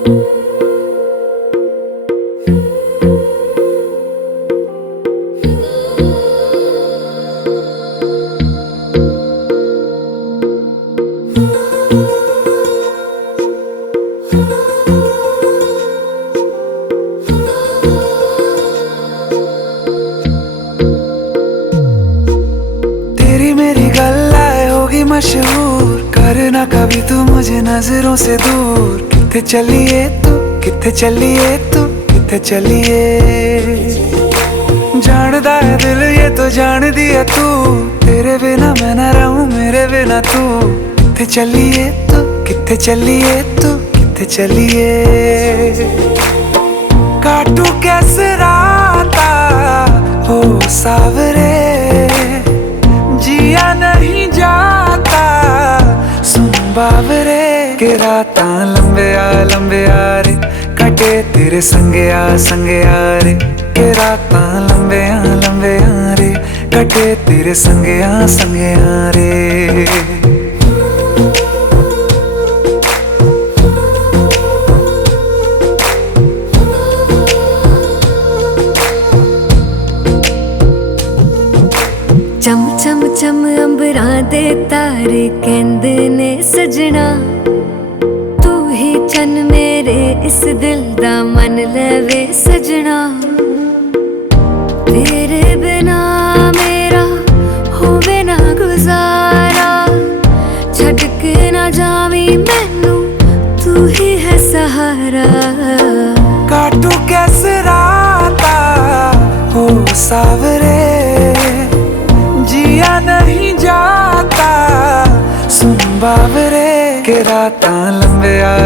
तेरी मेरी गल्लाए होगी मशहूर, करना कभी तू मुझे नजरों से दूर। किथे चलिए तू, किथे चलिए तू, किथे चलिए। जानदा है दिल ये तो जान दिया तू, तेरे बिना मैं ना रहूं मेरे बिना तू। किथे चलिए तू, किथे चलिए तू, किथे चलिए। काटू कैसे राता हो सावरे, जिया नहीं जाता सुन बावरे। के राता लंबे आ रे, कटे तेरे संगे आ रे। के राता लंबे आ रे, कटे तेरे संगे आ रे। चम चम चम अंबरां दे तारे कहंदे ने सजना, तू ही चन मेरे इस दिल दा मन लवे सजना। तेरे बिना मेरा होवे ना गुजारा, छड़ के ना जावी मैनू तू ही है सहारा। काटू कैसे राता हो सावरे, जिया नहीं जाता सुन बावरे। के राता लंबे आ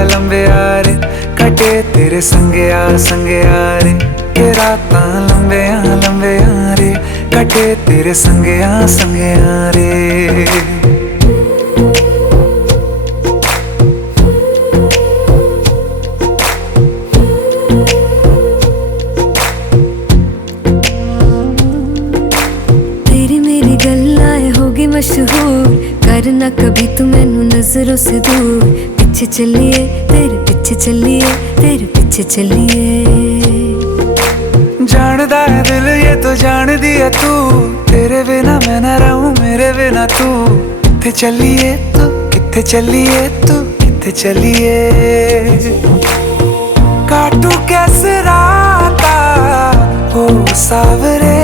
रे, कटे तेरे संगे आ रे। के राता लंबे आ रे, कटे तेरे संगे आ रे। मशहूर करना कभी तू मैनू नजरों से दूर। पीछे चलिए तेरे पीछे चलिए, तेरे पीछे चलिए। जानदा है दिल ये तो जान दिया तू, तेरे बिना मैं ना रहूं मेरे बिना तू। किथे चलिए तू, किथे चलिए तू, किथे चलिए। काटू कैसे राता हो सावरे,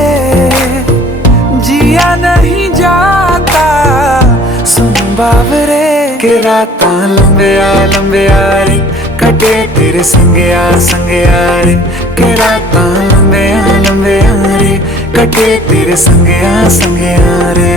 जिया नहीं जाता सुन बावरे। के राता लंबे आ रे, कटे तेरे संगे आ रे। के राता लंबे आ रे, कटे तेरे संगे आ रे।